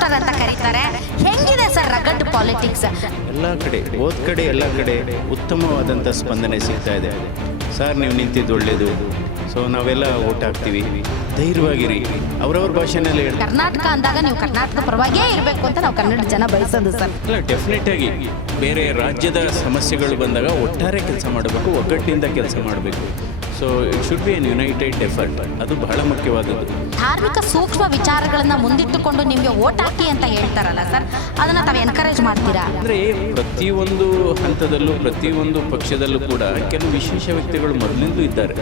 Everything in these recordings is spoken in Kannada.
ಡಾಕ್ಟರ್ ಅಂತ ಕರೀತಾರೆ. ಹೆಂಗಿದೆ ಸರ್ ರಗಡ್ ಪಾಲಿಟಿಕ್ಸ್? ಎಲ್ಲ ಕಡೆ ಎಲ್ಲ ಕಡೆ ಉತ್ತಮವಾದಂಥ ಸ್ಪಂದನೆ ಸಿಗ್ತಾ ಇದೆ. ಸರ್ ನೀವು ನಿಂತಿದ್ದು ಒಳ್ಳೆಯದು, ಸೊ ನಾವೆಲ್ಲ ಓಟ್ ಹಾಕ್ತೀವಿ, ಧೈರ್ಯವಾಗಿರಿ, ಅವ್ರವ್ರ ಭಾಷೆನಲ್ಲಿ ಹೇಳಿ. ಕರ್ನಾಟಕ ಅಂದಾಗ ನೀವು ಕರ್ನಾಟಕ ಪರವಾಗಿಯೇ ಇರಬೇಕು ಅಂತ ನಾವು ಕನ್ನಡ ಜನ ಬಯಸೋದು ಸರ್. ಅಲ್ಲ, ಡೆಫಿನೆಟ್ ಆಗಿ ಬೇರೆ ರಾಜ್ಯದ ಸಮಸ್ಯೆಗಳು ಬಂದಾಗ ಒಟ್ಟಾರೆ ಕೆಲಸ ಮಾಡಬೇಕು, ಒಗ್ಗಟ್ಟಿನಿಂದ ಕೆಲಸ ಮಾಡಬೇಕು. So it should be N United effort. ಅದು ಬಹಳ ಮುಖ್ಯವಾದದ್ದು. ಧಾರ್ಮಿಕ ಸೂಕ್ಷ್ಮ ವಿಚಾರಗಳನ್ನು ಮುಂದಿಟ್ಟುಕೊಂಡು ನಿಮಗೆ ಓಟ್ ಹಾಕಿ ಅಂತ ಹೇಳ್ತಾರಲ್ಲ ಸರ್, ಅದನ್ನು ತಾವು ಎನ್ಕರೇಜ್ ಮಾಡ್ತೀರಾ? ಅಂದರೆ ಪ್ರತಿಯೊಂದು ಹಂತದಲ್ಲೂ ಪ್ರತಿಯೊಂದು ಪಕ್ಷದಲ್ಲೂ ಕೂಡ ಕೆಲವು ವಿಶೇಷ ವ್ಯಕ್ತಿಗಳು ಮೊದಲಿಂದಲೂ ಇದ್ದಾರೆ.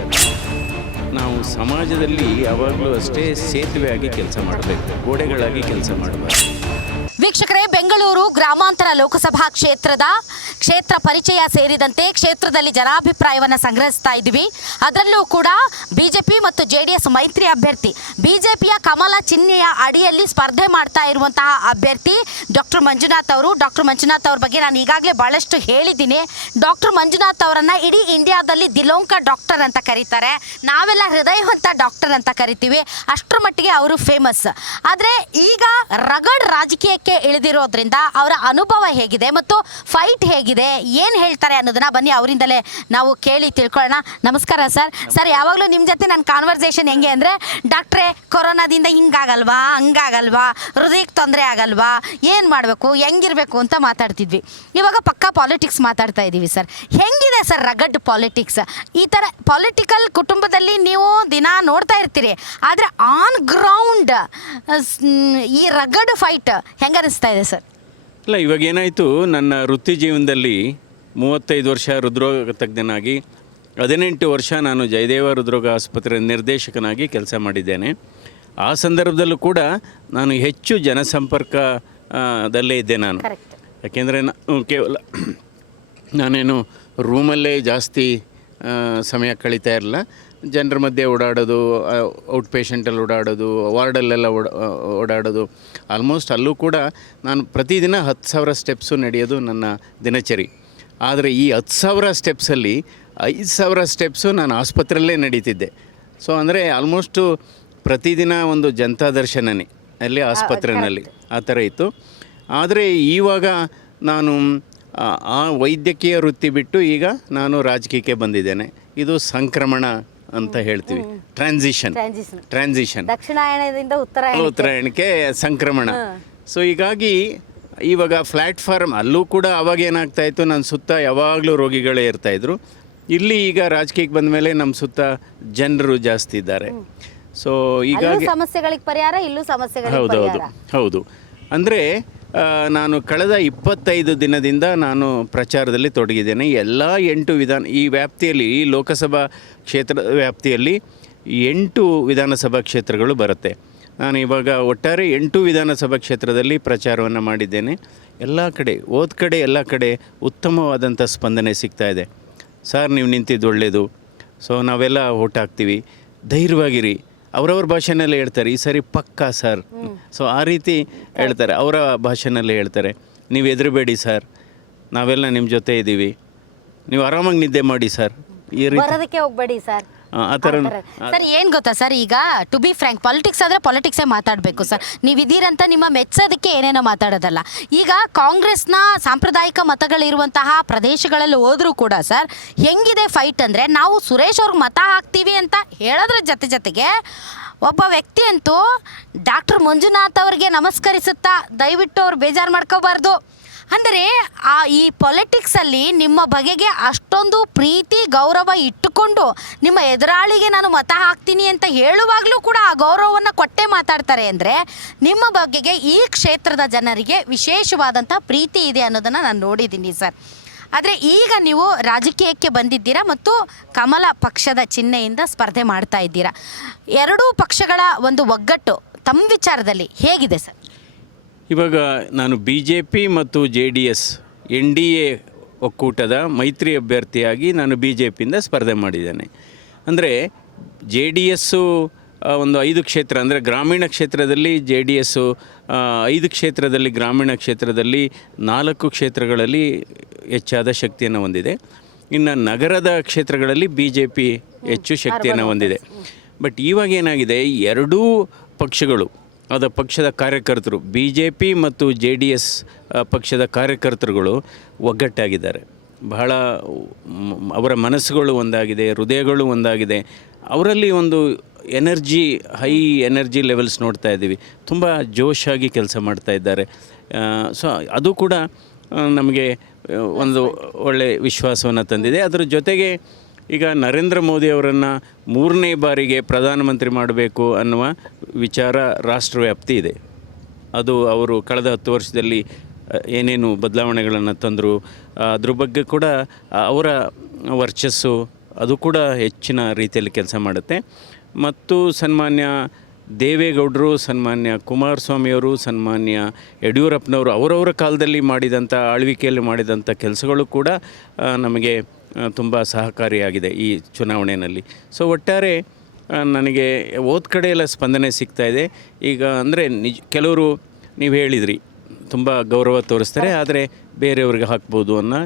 ನಾವು ಸಮಾಜದಲ್ಲಿ ಯಾವಾಗಲೂ ಅಷ್ಟೇ ಸೇತುವೆಯಾಗಿ ಕೆಲಸ ಮಾಡಬೇಕು, ಗೋಡೆಗಳಾಗಿ ಕೆಲಸ ಮಾಡಬಾರ್ದು. ವೀಕ್ಷಕರೇ, ಬೆಂಗಳೂರು ಗ್ರಾಮಾಂತರ ಲೋಕಸಭಾ ಕ್ಷೇತ್ರ ಪರಿಚಯ ಸೇರಿದಂತೆ ಕ್ಷೇತ್ರದಲ್ಲಿ ಜನಾಭಿಪ್ರಾಯವನ್ನು ಸಂಗ್ರಹಿಸ್ತಾ ಇದ್ದೀವಿ. ಅದರಲ್ಲೂ ಕೂಡ ಬಿಜೆಪಿ ಮತ್ತು JDS ಮೈತ್ರಿ ಅಭ್ಯರ್ಥಿ, ಬಿಜೆಪಿಯ ಕಮಲ ಚಿಹ್ನೆಯ ಅಡಿಯಲ್ಲಿ ಸ್ಪರ್ಧೆ ಮಾಡ್ತಾ ಇರುವಂತಹ ಅಭ್ಯರ್ಥಿ ಡಾಕ್ಟರ್ ಮಂಜುನಾಥ್ ಅವರು. ಡಾಕ್ಟರ್ ಮಂಜುನಾಥ್ ಅವ್ರ ಬಗ್ಗೆ ನಾನು ಈಗಾಗಲೇ ಭಾಳಷ್ಟು ಹೇಳಿದ್ದೀನಿ. ಡಾಕ್ಟರ್ ಮಂಜುನಾಥ್ ಅವರನ್ನು ಇಡೀ ಇಂಡಿಯಾದಲ್ಲಿ ದಿಲೋಂಕ ಡಾಕ್ಟರ್ ಅಂತ ಕರೀತಾರೆ. ನಾವೆಲ್ಲ ಹೃದಯವಂತ ಡಾಕ್ಟರ್ ಅಂತ ಕರಿತೀವಿ. ಅಷ್ಟರ ಮಟ್ಟಿಗೆ ಅವರು ಫೇಮಸ್. ಆದರೆ ಈಗ ರಗಡ್ ರಾಜಕೀಯಕ್ಕೆ ಇಳಿದಿರೋದ್ರಿಂದ ಅವರ ಅನುಭವ ಹೇಗಿದೆ ಮತ್ತು ಫೈಟ್ ಹೇಗಿದೆ, ಏನು ಹೇಳ್ತಾರೆ ಅನ್ನೋದನ್ನ ಬನ್ನಿ ಅವರಿಂದಲೇ ನಾವು ಕೇಳಿ ತಿಳ್ಕೊಳ್ಳೋಣ. ನಮಸ್ಕಾರ ಸರ್. ಸರ್, ಯಾವಾಗಲೂ ನಿಮ್ಮ ಜೊತೆ ನನ್ನ ಕಾನ್ವರ್ಸೇಷನ್ ಹೆಂಗೆ ಅಂದರೆ, ಡಾಕ್ಟ್ರೇ ಕೊರೋನಾದಿಂದ ಹಿಂಗಾಗಲ್ವಾ, ಹಂಗಾಗಲ್ವಾ, ಹೃದಯಕ್ಕೆ ತೊಂದರೆ ಆಗಲ್ವಾ, ಏನು ಮಾಡಬೇಕು, ಹೆಂಗಿರಬೇಕು ಅಂತ ಮಾತಾಡ್ತಿದ್ವಿ. ಇವಾಗ ಪಕ್ಕಾ ಪಾಲಿಟಿಕ್ಸ್ ಮಾತಾಡ್ತಾ ಇದ್ದೀವಿ ಸರ್. ಹೆಂಗಿದೆ ಸರ್ ರಗಡ್ ಪಾಲಿಟಿಕ್ಸ್? ಈ ಥರ ಪೊಲಿಟಿಕಲ್ ಕುಟುಂಬದಲ್ಲಿ ನೀವು ದಿನ ನೋಡ್ತಾ ಇರ್ತೀರಿ, ಆದರೆ ಆನ್ ಗ್ರೌಂಡ್ ಈ ರಗಡ್ ಫೈಟ್ ಹೆಂಗನಿಸ್ತಾ ಇದೆ ಸರ್? ಇಲ್ಲ, ಇವಾಗ ಏನಾಯಿತು, ನನ್ನ ವೃತ್ತಿ ಜೀವನದಲ್ಲಿ 35 ವರ್ಷ ಹೃದ್ರೋಗ ತಜ್ಞನಾಗಿ, 18 ವರ್ಷ ನಾನು ಜಯದೇವ ಹೃದ್ರೋಗ ಆಸ್ಪತ್ರೆ ನಿರ್ದೇಶಕನಾಗಿ ಕೆಲಸ ಮಾಡಿದ್ದೇನೆ. ಆ ಸಂದರ್ಭದಲ್ಲೂ ಕೂಡ ನಾನು ಹೆಚ್ಚು ಜನಸಂಪರ್ಕದಲ್ಲೇ ಇದ್ದೆ ನಾನು. ಯಾಕೆಂದರೆ ಕೇವಲ ನಾನೇನು ರೂಮಲ್ಲೇ ಜಾಸ್ತಿ ಸಮಯ ಕಳೀತಾ ಇರಲಿಲ್ಲ. ಜನರ ಮಧ್ಯೆ ಓಡಾಡೋದು, ಔಟ್ ಪೇಷಂಟಲ್ಲಿ ಓಡಾಡೋದು, ವಾರ್ಡಲ್ಲೆಲ್ಲ ಓಡಾಡೋದು. ಆಲ್ಮೋಸ್ಟ್ ಅಲ್ಲೂ ಕೂಡ ನಾನು ಪ್ರತಿದಿನ 10,000 ಸ್ಟೆಪ್ಸು ನಡೆಯೋದು ನನ್ನ ದಿನಚರಿ. ಆದರೆ ಈ 10,000 ಸ್ಟೆಪ್ಸಲ್ಲಿ 5,000 ಸ್ಟೆಪ್ಸು ನಾನು ಆಸ್ಪತ್ರೆಯಲ್ಲೇ ನಡೀತಿದ್ದೆ. ಸೊ ಅಂದರೆ ಆಲ್ಮೋಸ್ಟು ಪ್ರತಿದಿನ ಒಂದು ಜನತಾ ದರ್ಶನನೇ ಅಲ್ಲಿ ಆಸ್ಪತ್ರೆಯಲ್ಲಿ, ಆ ಥರ ಇತ್ತು. ಆದರೆ ಇವಾಗ ನಾನು ಆ ವೈದ್ಯಕೀಯ ವೃತ್ತಿ ಬಿಟ್ಟು ಈಗ ನಾನು ರಾಜಕೀಯಕ್ಕೆ ಬಂದಿದ್ದೇನೆ. ಇದು ಸಂಕ್ರಮಣ ಅಂತ ಹೇಳ್ತೀವಿ, ಟ್ರಾನ್ಸಿಷನ್ ದಕ್ಷಿಣಾಯಣದಿಂದ ಉತ್ತರಾಯಣಕ್ಕೆ ಸಂಕ್ರಮಣ. ಸೊ ಹೀಗಾಗಿ ಇವಾಗ ಪ್ಲ್ಯಾಟ್ಫಾರ್ಮ್ ಅಲ್ಲೂ ಕೂಡ ಅವಾಗ ಏನಾಗ್ತಾಯಿತ್ತು, ನನ್ನ ಸುತ್ತ ಯಾವಾಗಲೂ ರೋಗಿಗಳೇ ಇರ್ತಾಯಿದ್ರು. ಇಲ್ಲಿ ಈಗ ರಾಜಕೀಯಕ್ಕೆ ಬಂದ ಮೇಲೆ ನಮ್ಮ ಸುತ್ತ ಜನರು ಜಾಸ್ತಿ ಇದ್ದಾರೆ. ಸೊ ಹೀಗಾಗಿ ಸಮಸ್ಯೆಗಳಿಗೆ ಪರಿಹಾರ, ಇಲ್ಲೂ ಸಮಸ್ಯೆಗಳಿಗೆ ಹೌದು. ಅಂದರೆ ನಾನು ಕಳೆದ 25 ದಿನದಿಂದ ನಾನು ಪ್ರಚಾರದಲ್ಲಿ ತೊಡಗಿದ್ದೇನೆ. ಎಲ್ಲ 8 ಈ ವ್ಯಾಪ್ತಿಯಲ್ಲಿ, ಈ ಲೋಕಸಭಾ ಕ್ಷೇತ್ರದ ವ್ಯಾಪ್ತಿಯಲ್ಲಿ 8 ವಿಧಾನಸಭಾ ಕ್ಷೇತ್ರಗಳು ಬರುತ್ತೆ. ನಾನು ಇವಾಗ ಒಟ್ಟಾರೆ 8 ವಿಧಾನಸಭಾ ಕ್ಷೇತ್ರದಲ್ಲಿ ಪ್ರಚಾರವನ್ನು ಮಾಡಿದ್ದೇನೆ. ಎಲ್ಲ ಕಡೆ ಉತ್ತಮವಾದಂಥ ಸ್ಪಂದನೆ ಸಿಗ್ತಾ ಇದೆ. ಸರ್ ನೀವು ನಿಂತಿದ್ದು ಒಳ್ಳೆಯದು, ಸೊ ನಾವೆಲ್ಲ ಓಟ್ ಹಾಕ್ತೀವಿ, ಧೈರ್ಯವಾಗಿರಿ, ಅವ್ರವ್ರ ಭಾಷೆನಲ್ಲೇ ಹೇಳ್ತಾರೆ. ಈ ಸರಿ ಪಕ್ಕಾ ಸರ್, ಸೊ ಆ ರೀತಿ ಹೇಳ್ತಾರೆ, ಅವರ ಭಾಷೆನಲ್ಲೇ ಹೇಳ್ತಾರೆ. ನೀವು ಹೆದರಬೇಡಿ ಸರ್, ನಾವೆಲ್ಲ ನಿಮ್ಮ ಜೊತೆ ಇದ್ದೀವಿ, ನೀವು ಆರಾಮಾಗಿ ನಿದ್ದೆ ಮಾಡಿ ಸರ್, ಈ ರೀತಿ ಹೋಗ್ಬೇಡಿ ಸರ್, ಆ ಥರ. ಸರ್ ಏನು ಗೊತ್ತಾ ಸರ್, ಈಗ ಟು ಬಿ ಫ್ರ್ಯಾಂಕ್, ಪಾಲಿಟಿಕ್ಸ್ ಆದರೆ ಪಾಲಿಟಿಕ್ಸೇ ಮಾತಾಡಬೇಕು ಸರ್. ನೀವಿದ್ದೀರಂತ ನಿಮ್ಮ ಮೆಚ್ಚೋದಕ್ಕೆ ಏನೇನೋ ಮಾತಾಡೋದಲ್ಲ. ಈಗ ಕಾಂಗ್ರೆಸ್ನ ಸಾಂಪ್ರದಾಯಿಕ ಮತಗಳಿರುವಂತಹ ಪ್ರದೇಶಗಳಲ್ಲಿ ಹೋದರೂ ಕೂಡ ಸರ್ ಹೆಂಗಿದೆ ಫೈಟ್ ಅಂದರೆ, ನಾವು ಸುರೇಶ್ ಅವ್ರಿಗೆ ಮತ ಹಾಕ್ತೀವಿ ಅಂತ ಹೇಳೋದ್ರ ಜೊತೆಗೆ ಒಬ್ಬ ವ್ಯಕ್ತಿ ಅಂತೂ ಡಾಕ್ಟರ್ ಮಂಜುನಾಥ್ ಅವ್ರಿಗೆ ನಮಸ್ಕರಿಸುತ್ತಾ, ದಯವಿಟ್ಟು ಅವ್ರು ಬೇಜಾರು ಮಾಡ್ಕೋಬಾರ್ದು ಅಂದರೆ ಈ ಪೊಲಿಟಿಕ್ಸಲ್ಲಿ ನಿಮ್ಮ ಬಗೆಗೆ ಅಷ್ಟೊಂದು ಪ್ರೀತಿ ಗೌರವ ಇಟ್ಟುಕೊಂಡು ನಿಮ್ಮ ಎದುರಾಳಿಗೆ ನಾನು ಮತ ಹಾಕ್ತೀನಿ ಅಂತ ಹೇಳುವಾಗಲೂ ಕೂಡ ಆ ಗೌರವವನ್ನು ಕೊಟ್ಟೇ ಮಾತಾಡ್ತಾರೆ ಅಂದರೆ ನಿಮ್ಮ ಬಗೆಗೆ ಈ ಕ್ಷೇತ್ರದ ಜನರಿಗೆ ವಿಶೇಷವಾದಂಥ ಪ್ರೀತಿ ಇದೆ ಅನ್ನೋದನ್ನು ನಾನು ನೋಡಿದ್ದೀನಿ ಸರ್. ಆದರೆ ಈಗ ನೀವು ರಾಜಕೀಯಕ್ಕೆ ಬಂದಿದ್ದೀರಾ ಮತ್ತು ಕಮಲ ಪಕ್ಷದ ಚಿಹ್ನೆಯಿಂದ ಸ್ಪರ್ಧೆ ಮಾಡ್ತಾ ಇದ್ದೀರಾ. ಎರಡೂ ಪಕ್ಷಗಳ ಒಂದು ಒಗ್ಗಟ್ಟು ತಮ್ಮ ವಿಚಾರದಲ್ಲಿ ಹೇಗಿದೆ ಸರ್? ಇವಾಗ ನಾನು BJP ಮತ್ತು JDS NDA ಒಕ್ಕೂಟದ ಮೈತ್ರಿ ಅಭ್ಯರ್ಥಿಯಾಗಿ ನಾನು BJPಯಿಂದ ಸ್ಪರ್ಧೆ ಮಾಡಿದ್ದೇನೆ. ಅಂದರೆ JDS ಒಂದು 5 ಕ್ಷೇತ್ರ, ಅಂದರೆ ಗ್ರಾಮೀಣ ಕ್ಷೇತ್ರದಲ್ಲಿ JDS 5 ಕ್ಷೇತ್ರದಲ್ಲಿ, ಗ್ರಾಮೀಣ ಕ್ಷೇತ್ರದಲ್ಲಿ 4 ಕ್ಷೇತ್ರಗಳಲ್ಲಿ ಹೆಚ್ಚಾದ ಶಕ್ತಿಯನ್ನು ಹೊಂದಿದೆ. ಇನ್ನು ನಗರದ ಕ್ಷೇತ್ರಗಳಲ್ಲಿ BJP ಹೆಚ್ಚು ಶಕ್ತಿಯನ್ನು ಹೊಂದಿದೆ. ಬಟ್ ಇವಾಗ ಏನಾಗಿದೆ, ಎರಡೂ ಪಕ್ಷಗಳು ಆದ ಪಕ್ಷದ ಕಾರ್ಯಕರ್ತರು BJP ಮತ್ತು JDS ಪಕ್ಷದ ಕಾರ್ಯಕರ್ತರುಗಳು ಒಗ್ಗಟ್ಟಾಗಿದ್ದಾರೆ. ಬಹಳ ಅವರ ಮನಸ್ಸುಗಳು ಒಂದಾಗಿದೆ, ಹೃದಯಗಳು ಒಂದಾಗಿದೆ. ಅವರಲ್ಲಿ ಒಂದು ಹೈ ಎನರ್ಜಿ ಲೆವೆಲ್ಸ್ ನೋಡ್ತಾ ಇದ್ದೀವಿ. ತುಂಬ ಜೋಶಾಗಿ ಕೆಲಸ ಮಾಡ್ತಾ ಇದ್ದಾರೆ. ಸೊ ಅದು ಕೂಡ ನಮಗೆ ಒಂದು ಒಳ್ಳೆಯ ವಿಶ್ವಾಸವನ್ನು ತಂದಿದೆ. ಅದರ ಜೊತೆಗೆ ಈಗ ನರೇಂದ್ರ ಮೋದಿ ಅವರನ್ನು 3ನೇ ಬಾರಿಗೆ ಪ್ರಧಾನಮಂತ್ರಿ ಮಾಡಬೇಕು ಅನ್ನುವ ವಿಚಾರ ರಾಷ್ಟ್ರವ್ಯಾಪ್ತಿ ಇದೆ. ಅದು ಅವರು ಕಳೆದ 10 ವರ್ಷದಲ್ಲಿ ಏನೇನು ಬದಲಾವಣೆಗಳನ್ನು ತಂದರು, ಅದ್ರ ಬಗ್ಗೆ ಕೂಡ ಅವರ ವರ್ಚಸ್ಸು ಅದು ಕೂಡ ಹೆಚ್ಚಿನ ರೀತಿಯಲ್ಲಿ ಕೆಲಸ ಮಾಡುತ್ತೆ. ಮತ್ತು ಸನ್ಮಾನ್ಯ ದೇವೇಗೌಡರು, ಸನ್ಮಾನ್ಯ ಕುಮಾರಸ್ವಾಮಿಯವರು, ಸನ್ಮಾನ್ಯ ಯಡಿಯೂರಪ್ಪನವರು ಅವರವರ ಕಾಲದಲ್ಲಿ ಮಾಡಿದಂಥ ಆಳ್ವಿಕೆಯಲ್ಲಿ ಮಾಡಿದಂಥ ಕೆಲಸಗಳು ಕೂಡ ನಮಗೆ ತುಂಬ ಸಹಕಾರಿಯಾಗಿದೆ ಈ ಚುನಾವಣೆಯಲ್ಲಿ. ಸೊ ಒಟ್ಟಾರೆ ನನಗೆ ಹೋದ ಕಡೆ ಎಲ್ಲ ಸ್ಪಂದನೆ ಸಿಗ್ತಾಯಿದೆ. ಈಗ ಅಂದರೆ ಕೆಲವರು ನೀವು ಹೇಳಿದ್ರಿ ತುಂಬ ಗೌರವ ತೋರಿಸ್ತಾರೆ, ಆದರೆ ಬೇರೆಯವ್ರಿಗೆ ಹಾಕ್ಬೋದು ಅನ್ನೋ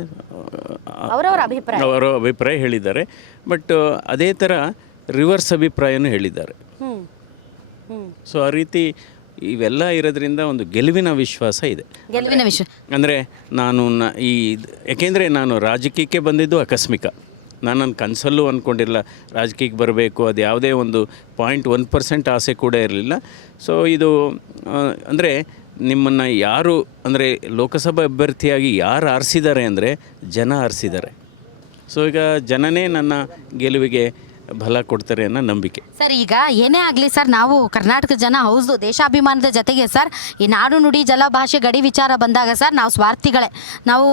ಅವರ ಅಭಿಪ್ರಾಯ ಹೇಳಿದ್ದಾರೆ. ಬಟ್ ಅದೇ ಥರ ರಿವರ್ಸ್ ಅಭಿಪ್ರಾಯನೂ ಹೇಳಿದ್ದಾರೆ. ಸೊ ಆ ರೀತಿ ಇವೆಲ್ಲ ಇರೋದ್ರಿಂದ ಒಂದು ಗೆಲುವಿನ ವಿಶ್ವಾಸ ಇದೆ. ಅಂದರೆ ಯಾಕೆಂದರೆ ನಾನು ರಾಜಕೀಯಕ್ಕೆ ಬಂದಿದ್ದು ಆಕಸ್ಮಿಕ. ನಾನು ನನ್ನ ಕನಸಲ್ಲೂ ಅಂದ್ಕೊಂಡಿರಲಿಲ್ಲ ರಾಜಕೀಯಕ್ಕೆ ಬರಬೇಕು. ಅದು ಯಾವುದೇ ಒಂದು 0.1% ಆಸೆ ಕೂಡ ಇರಲಿಲ್ಲ. ಸೊ ಇದು ಅಂದರೆ ನಿಮ್ಮನ್ನು ಯಾರು ಅಂದರೆ ಲೋಕಸಭಾ ಅಭ್ಯರ್ಥಿಯಾಗಿ ಯಾರು ಆರಿಸಿದ್ದಾರೆ ಅಂದರೆ ಜನ ಆರಿಸಿದ್ದಾರೆ. ಸೊ ಈಗ ಜನನೇ ನನ್ನ ಗೆಲುವಿಗೆ ಬಲ ಕೊಡ್ತಾರೆ ಅನ್ನೋ ನಂಬಿಕೆ. ಸರ್, ಈಗ ಏನೇ ಆಗಲಿ ಸರ್, ನಾವು ಕರ್ನಾಟಕ ಜನ ಹೌದು, ದೇಶಾಭಿಮಾನದ ಜೊತೆಗೆ ಸರ್ ಈ ನಾಡು ನುಡಿ ಜಲ ಭಾಷೆ ಗಡಿ ವಿಚಾರ ಬಂದಾಗ ಸರ್ ನಾವು ಸ್ವಾರ್ಥಿಗಳೇ. ನಾವು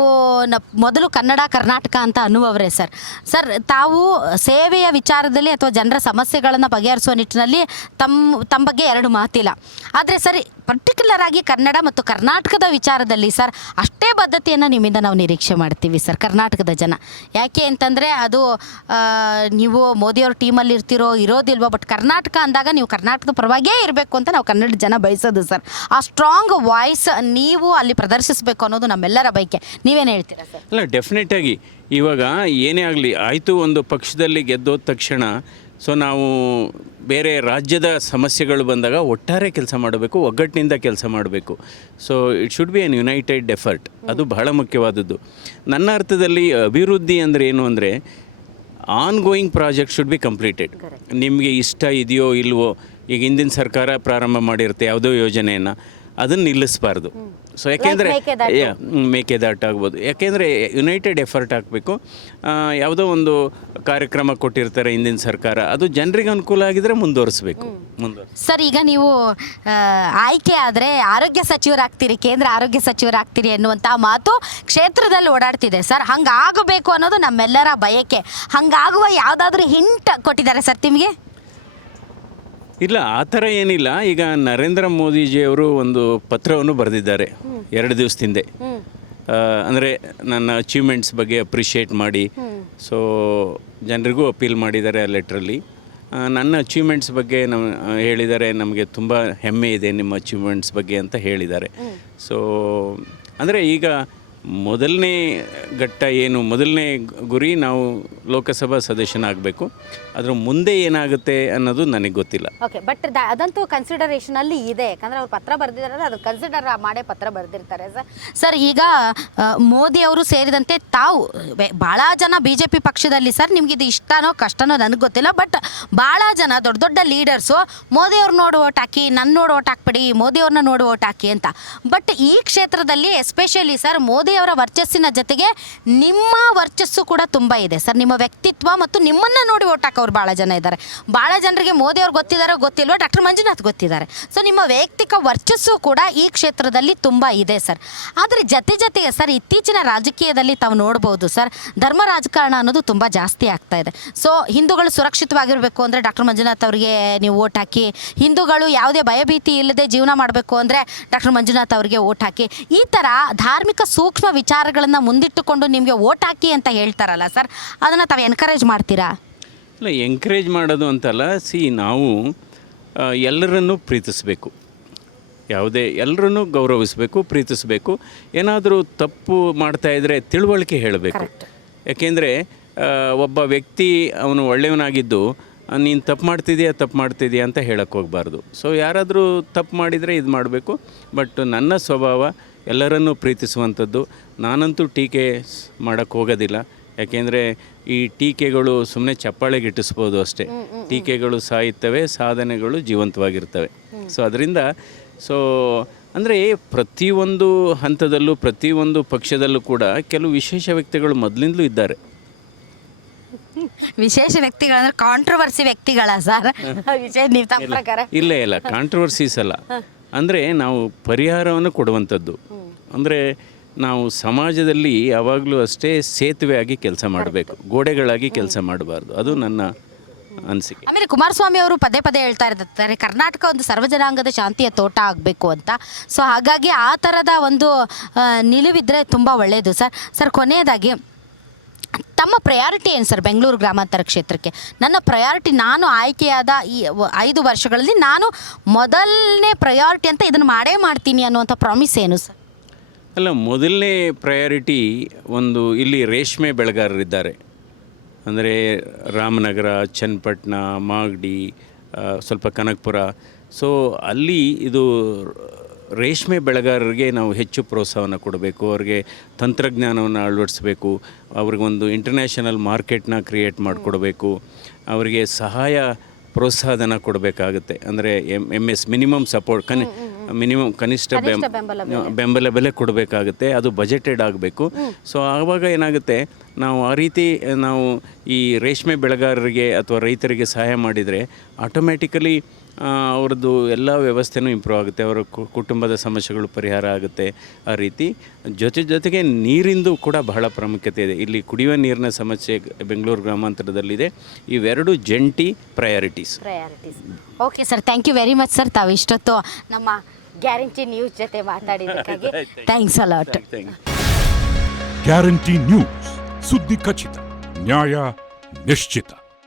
ಮೊದಲು ಕನ್ನಡ ಕರ್ನಾಟಕ ಅಂತ ಅನ್ನುವವರೇ ಸರ್. ತಾವು ಸೇವೆಯ ವಿಚಾರದಲ್ಲಿ ಅಥವಾ ಜನರ ಸಮಸ್ಯೆಗಳನ್ನು ಬಗೆಹರಿಸುವ ನಿಟ್ಟಿನಲ್ಲಿ ತಮ್ಮ ಬಗ್ಗೆ 2 ಮಾತಿಲ್ಲ. ಆದರೆ ಸರ್, ಪರ್ಟಿಕ್ಯುಲರ್ ಆಗಿ ಕನ್ನಡ ಮತ್ತು ಕರ್ನಾಟಕದ ವಿಚಾರದಲ್ಲಿ ಸರ್ ಅಷ್ಟೇ ಬದ್ಧತೆಯನ್ನು ನಿಮ್ಮಿಂದ ನಾವು ನಿರೀಕ್ಷೆ ಮಾಡ್ತೀವಿ ಸರ್, ಕರ್ನಾಟಕದ ಜನ. ಯಾಕೆ ಅಂತಂದರೆ ಅದು ನೀವು ಮೋದಿಯವ್ರ ಟೀಮಲ್ಲಿ ಇರೋದಿಲ್ವೋ, ಬಟ್ ಕರ್ನಾಟಕ ಅಂದಾಗ ನೀವು ಕರ್ನಾಟಕದ ಪರವಾಗೇ ಇರಬೇಕು ಅಂತ ನಾವು ಕನ್ನಡ ಜನ ಬಯಸೋದು ಸರ್. ಆ ಸ್ಟ್ರಾಂಗ್ ವಾಯ್ಸ್ ನೀವು ಅಲ್ಲಿ ಪ್ರದರ್ಶಿಸಬೇಕು ಅನ್ನೋದು ನಮ್ಮೆಲ್ಲರ ಬಯಕೆ. ನೀವೇನು ಹೇಳ್ತೀರಾ ಸರ್? ಅಲ್ಲ, ಡೆಫಿನೆಟಾಗಿ ಇವಾಗ ಏನೇ ಆಗಲಿ ಆಯಿತು, ಒಂದು ಪಕ್ಷದಲ್ಲಿ ಗೆದ್ದೋದ ತಕ್ಷಣ ಸೊ ನಾವು ಬೇರೆ ರಾಜ್ಯದ ಸಮಸ್ಯೆಗಳು ಬಂದಾಗ ಒಟ್ಟಾರೆ ಕೆಲಸ ಮಾಡಬೇಕು, ಒಗ್ಗಟ್ಟಿನಿಂದ ಕೆಲಸ ಮಾಡಬೇಕು. So it should be N United effort. ಅದು ಬಹಳ ಮುಖ್ಯವಾದದ್ದು. ನನ್ನ ಅರ್ಥದಲ್ಲಿ ಅಭಿವೃದ್ಧಿ ಅಂದರೆ ಏನು ಅಂದರೆ ongoing project should be completed. ನಿಮಗೆ ಇಷ್ಟ ಇದೆಯೋ ಇಲ್ವೋ, ಈಗ ಹಿಂದಿನ ಸರ್ಕಾರ ಪ್ರಾರಂಭ ಮಾಡಿರುತ್ತೆ ಯಾವುದೋ ಯೋಜನೆಯನ್ನು, ಅದನ್ನು ನಿಲ್ಲಿಸಬಾರ್ದು. ಸೊ ಯಾಕೆಂದರೆ ಮೇಕೆದಾಟು ಆಗ್ಬೋದು. ಯಾಕೆಂದರೆ ಯುನೈಟೆಡ್ ಎಫರ್ಟ್ ಹಾಕಬೇಕು. ಯಾವುದೋ ಒಂದು ಕಾರ್ಯಕ್ರಮ ಕೊಟ್ಟಿರ್ತಾರೆ ಹಿಂದಿನ ಸರ್ಕಾರ, ಅದು ಜನರಿಗೆ ಅನುಕೂಲ ಆಗಿದ್ರೆ ಮುಂದುವರಿಸಬೇಕು. ಸರ್, ಈಗ ನೀವು ಆಯ್ಕೆ ಆದರೆ ಆರೋಗ್ಯ ಸಚಿವರಾಗ್ತೀರಿ, ಕೇಂದ್ರ ಆರೋಗ್ಯ ಸಚಿವರಾಗ್ತೀರಿ ಎನ್ನುವಂಥ ಮಾತು ಕ್ಷೇತ್ರದಲ್ಲಿ ಓಡಾಡ್ತಿದೆ ಸರ್. ಹಂಗಾಗಬೇಕು ಅನ್ನೋದು ನಮ್ಮೆಲ್ಲರ ಬಯಕೆ. ಹಂಗಾಗುವ ಯಾವುದಾದ್ರೂ ಹಿಂಟ್ ಕೊಟ್ಟಿದ್ದಾರೆ ಸರ್ ನಿಮಗೆ? ಇಲ್ಲ, ಆ ಥರ ಏನಿಲ್ಲ. ಈಗ ನರೇಂದ್ರ ಮೋದಿಜಿಯವರು ಒಂದು ಪತ್ರವನ್ನು ಬರೆದಿದ್ದಾರೆ 2 ದಿವಸದ ಹಿಂದೆ. ಅಂದರೆ ನನ್ನ ಅಚೀವ್ಮೆಂಟ್ಸ್ ಬಗ್ಗೆ ಅಪ್ರಿಷಿಯೇಟ್ ಮಾಡಿ, ಸೊ ಜನರಿಗೂ ಅಪೀಲ್ ಮಾಡಿದ್ದಾರೆ ಆ ಲೆಟ್ರಲ್ಲಿ. ನನ್ನ ಅಚೀವ್ಮೆಂಟ್ಸ್ ಬಗ್ಗೆ ಹೇಳಿದ್ದಾರೆ, ನಮಗೆ ತುಂಬ ಹೆಮ್ಮೆ ಇದೆ ನಿಮ್ಮ ಅಚೀವ್ಮೆಂಟ್ಸ್ ಬಗ್ಗೆ ಅಂತ ಹೇಳಿದ್ದಾರೆ. ಸೊ ಅಂದರೆ ಈಗ ಮೊದಲನೇ ಘಟ್ಟ ಏನು, ಮೊದಲನೇ ಗುರಿ ನಾವು ಲೋಕಸಭಾ ಸದಸ್ಯನಾಗಬೇಕು. ಅದರ ಮುಂದೆ ಏನಾಗುತ್ತೆ ಅನ್ನೋದು ನನಗೆ ಗೊತ್ತಿಲ್ಲ. ಓಕೆ, ಬಟ್ ಅದಂತೂ ಕನ್ಸಿಡರೇಷನಲ್ಲಿ ಇದೆ. ಯಾಕಂದರೆ ಅವ್ರು ಪತ್ರ ಬರೆದಿದ್ದಾರೆ, ಅದು ಕನ್ಸಿಡರ್ ಮಾಡೇ ಪತ್ರ ಬರೆದಿರ್ತಾರೆ ಸರ್. ಈಗ ಮೋದಿ ಅವರು ಸೇರಿದಂತೆ ತಾವು ಭಾಳ ಜನ BJP ಪಕ್ಷದಲ್ಲಿ ಸರ್, ನಿಮ್ಗೆ ಇದು ಇಷ್ಟನೋ ಕಷ್ಟನೋ ನನಗೆ ಗೊತ್ತಿಲ್ಲ, ಬಟ್ ಭಾಳ ಜನ ದೊಡ್ಡ ದೊಡ್ಡ ಲೀಡರ್ಸು ಮೋದಿಯವ್ರು ನೋಡಿ ಓಟ್ ಹಾಕಿ, ನನ್ನ ನೋಡಿ ಓಟ್ ಹಾಕ್ಬಿಡಿ, ಮೋದಿಯವ್ರನ್ನ ನೋಡಿ ಓಟ್ ಹಾಕಿ ಅಂತ. ಬಟ್ ಈ ಕ್ಷೇತ್ರದಲ್ಲಿ ಎಸ್ಪೆಷಲಿ ಸರ್ ಮೋದಿಯವರ ವರ್ಚಸ್ಸಿನ ಜೊತೆಗೆ ನಿಮ್ಮ ವರ್ಚಸ್ಸು ಕೂಡ ತುಂಬ ಇದೆ ಸರ್. ನಿಮ್ಮ ವ್ಯಕ್ತಿತ್ವ ಮತ್ತು ನಿಮ್ಮನ್ನು ನೋಡಿ ಓಟ್ ಹಾಕೋರು ಭಾಳ ಜನ ಇದ್ದಾರೆ. ಭಾಳ ಜನರಿಗೆ ಮೋದಿಯವ್ರು ಗೊತ್ತಿದ್ದಾರೋ ಗೊತ್ತಿಲ್ವೋ, ಡಾಕ್ಟರ್ ಮಂಜುನಾಥ್ ಗೊತ್ತಿದ್ದಾರೆ. ಸೊ ನಿಮ್ಮ ವೈಯಕ್ತಿಕ ವರ್ಚಸ್ಸು ಕೂಡ ಈ ಕ್ಷೇತ್ರದಲ್ಲಿ ತುಂಬ ಇದೆ ಸರ್. ಆದರೆ ಜೊತೆಗೆ ಸರ್ ಇತ್ತೀಚಿನ ರಾಜಕೀಯದಲ್ಲಿ ತಾವು ನೋಡ್ಬೋದು ಸರ್, ಧರ್ಮ ರಾಜಕಾರಣ ಅನ್ನೋದು ತುಂಬ ಜಾಸ್ತಿ ಆಗ್ತಾ ಇದೆ. ಸೊ ಹಿಂದೂಗಳು ಸುರಕ್ಷಿತವಾಗಿರಬೇಕು ಅಂದರೆ ಡಾಕ್ಟರ್ ಮಂಜುನಾಥ್ ಅವರಿಗೆ ನೀವು ಓಟ್ ಹಾಕಿ, ಹಿಂದೂಗಳು ಯಾವುದೇ ಭಯಭೀತಿ ಇಲ್ಲದೆ ಜೀವನ ಮಾಡಬೇಕು ಅಂದರೆ ಡಾಕ್ಟರ್ ಮಂಜುನಾಥ್ ಅವರಿಗೆ ಓಟ್ ಹಾಕಿ. ಈ ಥರ ಧಾರ್ಮಿಕ ಸೂಕ್ಷ್ಮ ವಿಚಾರಗಳನ್ನು ಮುಂದಿಟ್ಟುಕೊಂಡು ನಿಮಗೆ ಓಟ್ ಹಾಕಿ ಅಂತ ಹೇಳ್ತಾರಲ್ಲ ಸರ್, ಅದನ್ನು ತಾವು ಎನ್ಕರೇಜ್ ಮಾಡ್ತೀರಾ? ಇಲ್ಲ, ಎಂಕರೇಜ್ ಮಾಡೋದು ಅಂತಲ್ಲ. ನಾವು ಎಲ್ಲರನ್ನೂ ಪ್ರೀತಿಸಬೇಕು, ಎಲ್ಲರನ್ನೂ ಗೌರವಿಸಬೇಕು, ಪ್ರೀತಿಸಬೇಕು. ಏನಾದರೂ ತಪ್ಪು ಮಾಡ್ತಾಯಿದ್ರೆ ತಿಳುವಳಿಕೆ ಹೇಳಬೇಕು. ಯಾಕೆಂದರೆ ಒಬ್ಬ ವ್ಯಕ್ತಿ ಅವನು ಒಳ್ಳೆಯವನಾಗಿದ್ದು ನೀನು ತಪ್ಪು ಮಾಡ್ತಿದೀಯ ಅಂತ ಹೇಳಕ್ಕೆ ಹೋಗಬಾರ್ದು. ಸೊ ಯಾರಾದರೂ ತಪ್ಪು ಮಾಡಿದರೆ ಇದು ಮಾಡಬೇಕು. ಬಟ್ ನನ್ನ ಸ್ವಭಾವ ಎಲ್ಲರನ್ನೂ ಪ್ರೀತಿಸುವಂಥದ್ದು. ನಾನಂತೂ ಟೀಕೆ ಮಾಡೋಕ್ಕೆ ಹೋಗೋದಿಲ್ಲ. ಯಾಕೆಂದರೆ ಈ ಟೀಕೆಗಳು ಸುಮ್ಮನೆ ಚಪ್ಪಾಳೆಗೆ ಇಟ್ಟಿಸ್ಬೋದು ಅಷ್ಟೇ. ಟೀಕೆಗಳು ಸಾಯುತ್ತವೆ, ಸಾಧನೆಗಳು ಜೀವಂತವಾಗಿರ್ತವೆ. ಸೊ ಅದರಿಂದ ಅಂದರೆ ಪ್ರತಿಯೊಂದು ಹಂತದಲ್ಲೂ ಪ್ರತಿಯೊಂದು ಪಕ್ಷದಲ್ಲೂ ಕೂಡ ಕೆಲವು ವಿಶೇಷ ವ್ಯಕ್ತಿಗಳು ಮೊದಲಿಂದಲೂ ಇದ್ದಾರೆ. ವಿಶೇಷ ವ್ಯಕ್ತಿಗಳಂದ್ರೆ ಕಾಂಟ್ರವರ್ಸಿ ವ್ಯಕ್ತಿಗಳ ಸರ್ ವಿಶೇಷ ನೀವು ತಮ್ಮ ಪ್ರಕಾರ? ಇಲ್ಲ ಕಾಂಟ್ರವರ್ಸೀಸ್ ಅಲ್ಲ. ಅಂದರೆ ನಾವು ಪರಿಹಾರವನ್ನು ಕೊಡುವಂಥದ್ದು. ಅಂದರೆ ನಾವು ಸಮಾಜದಲ್ಲಿ ಯಾವಾಗಲೂ ಅಷ್ಟೇ ಸೇತುವೆಯಾಗಿ ಕೆಲಸ ಮಾಡಬೇಕು, ಗೋಡೆಗಳಾಗಿ ಕೆಲಸ ಮಾಡಬಾರ್ದು. ಅದು ನನ್ನ ಅನಿಸಿಕೆ. ಆಮೇಲೆ ಕುಮಾರಸ್ವಾಮಿ ಅವರು ಪದೇ ಹೇಳ್ತಾ ಇರ್ತಾರೆ ಕರ್ನಾಟಕ ಒಂದು ಸರ್ವಜನಾಂಗದ ಶಾಂತಿಯ ತೋಟ ಆಗಬೇಕು ಅಂತ. ಸೊ ಹಾಗಾಗಿ ಆ ಥರದ ಒಂದು ನಿಲುವಿದ್ರೆ ತುಂಬ ಒಳ್ಳೆಯದು ಸರ್. ಕೊನೆಯದಾಗಿ ತಮ್ಮ ಪ್ರಯಾರಿಟಿ ಏನು ಸರ್ ಬೆಂಗಳೂರು ಗ್ರಾಮಾಂತರ ಕ್ಷೇತ್ರಕ್ಕೆ? ನನ್ನ ಪ್ರಯಾರಿಟಿ, ನಾನು ಆಯ್ಕೆಯಾದ ಈ 5 ವರ್ಷಗಳಲ್ಲಿ ನಾನು ಮೊದಲನೇ ಪ್ರಯಾರಿಟಿ ಅಂತ ಇದನ್ನು ಮಾಡೇ ಮಾಡ್ತೀನಿ ಅನ್ನುವಂಥ ಪ್ರಾಮಿಸ್ ಏನು ಸರ್? ಅಲ್ಲ, ಮೊದಲನೇ ಪ್ರಯಾರಿಟಿ ಒಂದು ಇಲ್ಲಿ ರೇಷ್ಮೆ ಬೆಳೆಗಾರರಿದ್ದಾರೆ. ಅಂದರೆ ರಾಮನಗರ, ಚನ್ನಪಟ್ಟಣ, ಮಾಗಡಿ, ಸ್ವಲ್ಪ ಕನಕಪುರ. ಸೊ ಅಲ್ಲಿ ಇದು ರೇಷ್ಮೆ ಬೆಳೆಗಾರರಿಗೆ ನಾವು ಹೆಚ್ಚು ಪ್ರೋತ್ಸಾಹವನ್ನು ಕೊಡಬೇಕು. ಅವ್ರಿಗೆ ತಂತ್ರಜ್ಞಾನವನ್ನು ಅಳವಡಿಸಬೇಕು. ಅವ್ರಿಗೊಂದು ಇಂಟರ್ನ್ಯಾಷನಲ್ ಮಾರ್ಕೆಟ್ನ ಕ್ರಿಯೇಟ್ ಮಾಡಿಕೊಡ್ಬೇಕು. ಅವರಿಗೆ ಸಹಾಯ ಪ್ರೋತ್ಸಾಹಧನ ಕೊಡಬೇಕಾಗುತ್ತೆ. ಅಂದರೆ MS ಮಿನಿಮಮ್ ಸಪೋರ್ಟ್ ಮಿನಿಮಮ್ ಕನಿಷ್ಠ ಬೆಂಬಲ ಬೆಲೆ ಕೊಡಬೇಕಾಗುತ್ತೆ. ಅದು ಬಜೆಟೆಡ್ ಆಗಬೇಕು. ಸೊ ಆವಾಗ ಏನಾಗುತ್ತೆ, ನಾವು ಆ ರೀತಿ ನಾವು ಈ ರೇಷ್ಮೆ ಬೆಳೆಗಾರರಿಗೆ ಅಥವಾ ರೈತರಿಗೆ ಸಹಾಯ ಮಾಡಿದರೆ ಆಟೋಮ್ಯಾಟಿಕಲಿ ಅವ್ರದ್ದು ಎಲ್ಲ ವ್ಯವಸ್ಥೆನೂ ಇಂಪ್ರೂವ್ ಆಗುತ್ತೆ. ಅವರ ಕುಟುಂಬದ ಸಮಸ್ಯೆಗಳು ಪರಿಹಾರ ಆಗುತ್ತೆ. ಆ ರೀತಿ ಜೊತೆಗೆ ನೀರಿಂದು ಕೂಡ ಬಹಳ ಪ್ರಾಮುಖ್ಯತೆ ಇದೆ. ಇಲ್ಲಿ ಕುಡಿಯುವ ನೀರಿನ ಸಮಸ್ಯೆ ಬೆಂಗಳೂರು ಗ್ರಾಮಾಂತರದಲ್ಲಿದೆ. ಇವೆರಡು ಜಂಟಿ priorities. Okay sir, thank you very much sir. ತಾವು ಇಷ್ಟೊತ್ತು ನಮ್ಮ ಗ್ಯಾರಂಟಿ ನ್ಯೂಸ್ ಜೊತೆ ಮಾತಾಡಿದ್ದಕ್ಕಾಗಿ thanks a lot. Guarantee News, ಸುದ್ದಿ ಖಚಿತ, ನ್ಯಾಯ ನಿಶ್ಚಿತ.